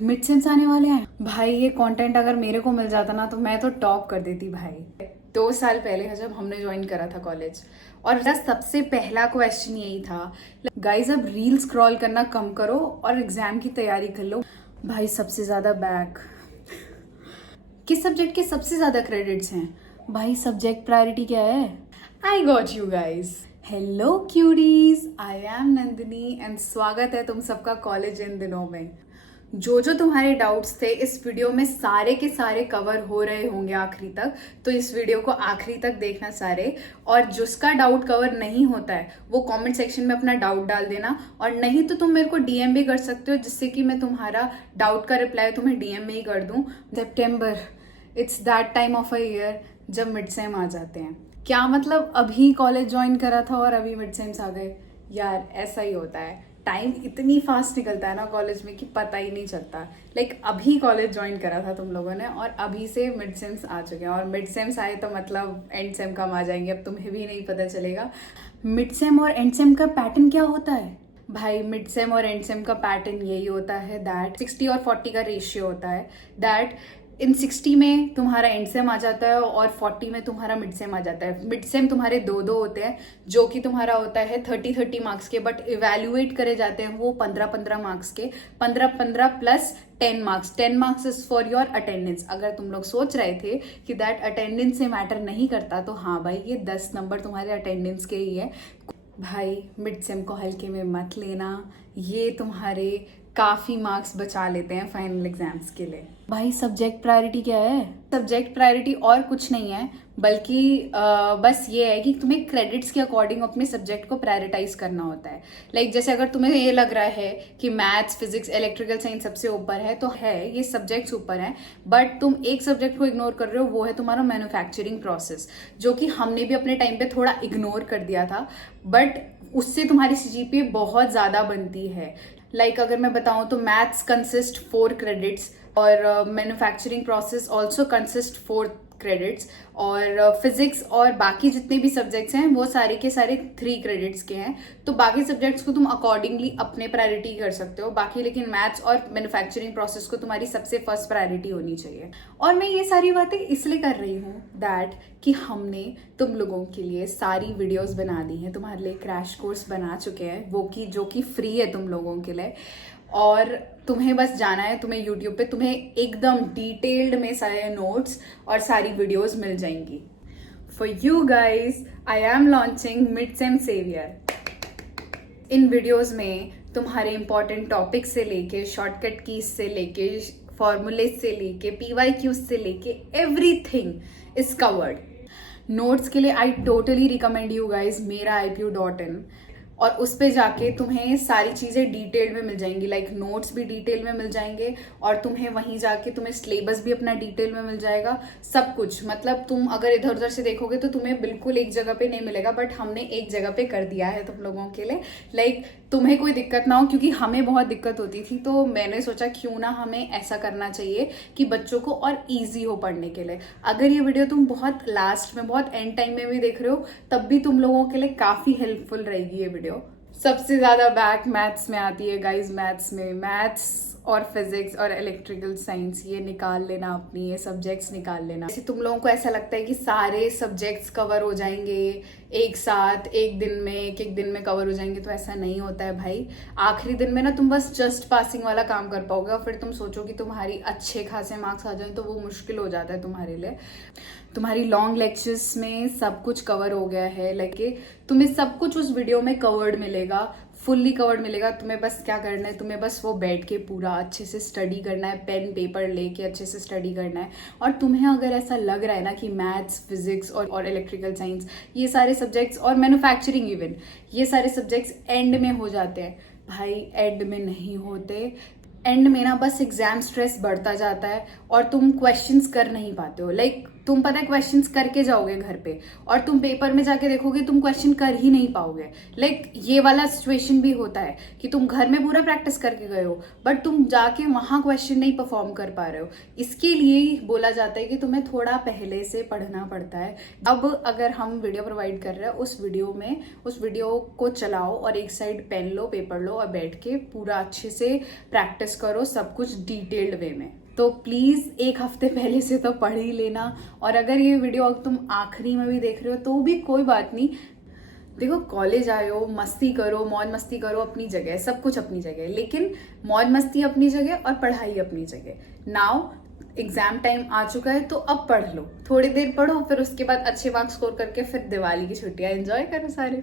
Mid sems आने वाले हैं भाई। ये कंटेंट अगर मेरे को मिल जाता ना तो मैं तो टॉप कर देती भाई। 2 साल पहले है जब हमने ज्वाइन करा था कॉलेज, और मेरा सबसे पहला क्वेश्चन यही था, गाइज अब रील स्क्रॉल करना कम करो और एग्जाम की तैयारी कर लो। भाई सबसे ज्यादा बैक किस सब्जेक्ट के सबसे ज्यादा क्रेडिट्स हैं? भाई सब्जेक्ट प्रायोरिटी क्या है? I got you guys. Hello queries, I am Nandini and स्वागत है तुम सबका कॉलेज इन दिनों में। जो तुम्हारे डाउट्स थे इस वीडियो में सारे के सारे कवर हो रहे होंगे आखिरी तक, तो इस वीडियो को आखिरी तक देखना सारे। और जिसका डाउट कवर नहीं होता है वो कमेंट सेक्शन में अपना डाउट डाल देना, और नहीं तो तुम मेरे को डीएम भी कर सकते हो, जिससे कि मैं तुम्हारा डाउट का रिप्लाई तुम्हें डीएम में ही कर दूं। सितंबर, it's that time of a year जब मिड सेम आ जाते हैं। क्या मतलब अभी कॉलेज ज्वाइन करा था और अभी मिड सेम्स आ गए? यार ऐसा ही होता है, टाइम इतनी फास्ट निकलता है ना कॉलेज में कि पता ही नहीं चलता। अभी कॉलेज ज्वाइन करा था तुम लोगों ने और अभी से मिड सेम्स आ चुके हैं, और मिड सेम्स आए तो मतलब एंड सेम कम आ जाएंगे, अब तुम्हें भी नहीं पता चलेगा। मिड सेम और एंड सेम का पैटर्न क्या होता है? भाई मिड सेम और एंड सेम का पैटर्न यही होता है दैट 60 और 40 का रेशियो होता है। दैट इन 60 में तुम्हारा एंड सेम आ जाता है और 40 में तुम्हारा मिड सेम आ जाता है। मिड सेम तुम्हारे दो होते हैं, जो कि तुम्हारा होता है 30 मार्क्स के, बट इवेल्युएट करे जाते हैं वो 15 मार्क्स के। 15 plus 10 marks. 10 marks is for your attendance. अगर तुम लोग सोच रहे थे कि दैट अटेंडेंस से मैटर नहीं करता, तो हाँ भाई, ये 10 नंबर तुम्हारे अटेंडेंस के ही है। भाई मिड सेम को हल्के में मत लेना, ये तुम्हारे काफी मार्क्स बचा लेते हैं फाइनल एग्जाम्स के लिए। भाई सब्जेक्ट प्रायोरिटी क्या है? सब्जेक्ट प्रायोरिटी और कुछ नहीं है, बल्कि बस ये है कि तुम्हें क्रेडिट्स के अकॉर्डिंग अपने सब्जेक्ट को प्रायोरिटाइज करना होता है। जैसे अगर तुम्हें ये लग रहा है कि मैथ्स, फिजिक्स, इलेक्ट्रिकल साइंस सबसे ऊपर है, तो है, ये सब्जेक्ट्स ऊपर हैं, बट तुम एक सब्जेक्ट को इग्नोर कर रहे हो, वो है तुम्हारा मैन्युफैक्चरिंग प्रोसेस, जो कि हमने भी अपने टाइम पे थोड़ा इग्नोर कर दिया था, बट उससे तुम्हारी सीजीपीए बहुत ज्यादा बनती है। अगर मैं बताऊं तो मैथ्स कंसिस्ट 4 क्रेडिट्स, और manufacturing process also consist 4 credits, और फिजिक्स और बाकी जितने भी सब्जेक्ट्स हैं वो सारे के सारे 3 क्रेडिट्स के हैं। तो बाकी सब्जेक्ट्स को तुम अकॉर्डिंगली अपने प्रायोरिटी कर सकते हो बाकी, लेकिन मैथ्स और मैन्युफैक्चरिंग प्रोसेस को तुम्हारी सबसे फर्स्ट प्रायोरिटी होनी चाहिए। और मैं ये सारी बातें इसलिए कर रही हूँ दैट कि हमने तुम लोगों के लिए सारी वीडियोस बना दी हैं, तुम्हारे लिए क्रैश कोर्स बना चुके हैं, वो कि जो कि फ्री है तुम लोगों के लिए। और तुम्हें बस जाना है, तुम्हें यूट्यूब पे तुम्हें एकदम डिटेल्ड में सारे नोट्स और सारी वीडियोस मिल जाएंगी। For you guys I am launching mid sem saviour. इन वीडियोस में तुम्हारे इंपॉर्टेंट टॉपिक से लेके शॉर्टकट कीज से लेके फॉर्मूले से लेके PYQ से लेके एवरीथिंग इज कवर्ड। नोट्स के लिए I totally recommend you guys मेरा IPU.in, और उस पे जाके तुम्हें सारी चीज़ें डिटेल में मिल जाएंगी। नोट्स भी डिटेल में मिल जाएंगे, और तुम्हें वहीं जाके तुम्हें सिलेबस भी अपना डिटेल में मिल जाएगा, सब कुछ। मतलब तुम अगर इधर उधर से देखोगे तो तुम्हें बिल्कुल एक जगह पे नहीं मिलेगा, बट हमने एक जगह पे कर दिया है तुम लोगों के लिए। तुम्हें कोई दिक्कत ना हो, क्योंकि हमें बहुत दिक्कत होती थी, तो मैंने सोचा क्यों ना हमें ऐसा करना चाहिए कि बच्चों को और ईजी हो पढ़ने के लिए। अगर ये वीडियो तुम बहुत लास्ट में, बहुत एंड टाइम में भी देख रहे हो, तब भी तुम लोगों के लिए काफी हेल्पफुल रहेगी ये वीडियो। सबसे ज्यादा बैक मैथ्स में आती है गाइज। मैथ्स और फिजिक्स और इलेक्ट्रिकल साइंस, ये निकाल लेना अपनी, ये सब्जेक्ट्स निकाल लेना। जैसे तुम लोगों को ऐसा लगता है कि सारे सब्जेक्ट्स कवर हो जाएंगे एक साथ, एक दिन में, एक दिन में कवर हो जाएंगे, तो ऐसा नहीं होता है भाई। आखिरी दिन में ना तुम बस जस्ट पासिंग वाला काम कर पाओगे, और फिर तुम सोचो कि तुम्हारी अच्छे खासे मार्क्स आ जाए, तो वो मुश्किल हो जाता है तुम्हारे लिए। तुम्हारी लॉन्ग लेक्चर्स में सब कुछ कवर हो गया है, तुम्हें सब कुछ उस वीडियो में कवर्ड मिलेगा, फुल्ली कवर्ड मिलेगा। तुम्हें बस क्या करना है, तुम्हें बस वो बैठ के पूरा अच्छे से स्टडी करना है, पेन पेपर लेके अच्छे से स्टडी करना है। और तुम्हें अगर ऐसा लग रहा है ना कि मैथ्स, फिजिक्स और इलेक्ट्रिकल साइंस, ये सारे सब्जेक्ट्स, और मैन्युफैक्चरिंग इवन, ये सारे सब्जेक्ट्स एंड में हो जाते हैं, भाई एंड में नहीं होते। एंड में ना बस एग्जाम स्ट्रेस बढ़ता जाता है और तुम क्वेश्चंस कर नहीं पाते हो। तुम पता है क्वेश्चंस करके जाओगे घर पे और तुम पेपर में जाके देखोगे तुम क्वेश्चन कर ही नहीं पाओगे। लाइक ये वाला सिचुएशन भी होता है कि तुम घर में पूरा प्रैक्टिस करके गए हो बट तुम जाके वहां क्वेश्चन नहीं परफॉर्म कर पा रहे हो। इसके लिए बोला जाता है कि तुम्हें थोड़ा पहले से पढ़ना पड़ता है। अब अगर हम वीडियो प्रोवाइड कर रहे हैं, उस वीडियो को चलाओ और एक साइड पेन लो, पेपर लो और बैठ के पूरा अच्छे से प्रैक्टिस करो, सब कुछ डिटेल्ड वे में। तो प्लीज एक हफ्ते पहले से तो पढ़ ही लेना। और अगर ये वीडियो तुम आखिरी में भी देख रहे हो तो भी कोई बात नहीं। देखो, कॉलेज आए हो, मस्ती करो, मौज मस्ती करो, अपनी जगह, सब कुछ अपनी जगह, लेकिन मौज मस्ती अपनी जगह और पढ़ाई अपनी जगह। नाउ एग्जाम टाइम आ चुका है तो अब पढ़ लो, थोड़ी देर पढ़ो, फिर उसके बाद अच्छे मार्क्स स्कोर करके फिर दिवाली की छुट्टियां एंजॉय करो सारे।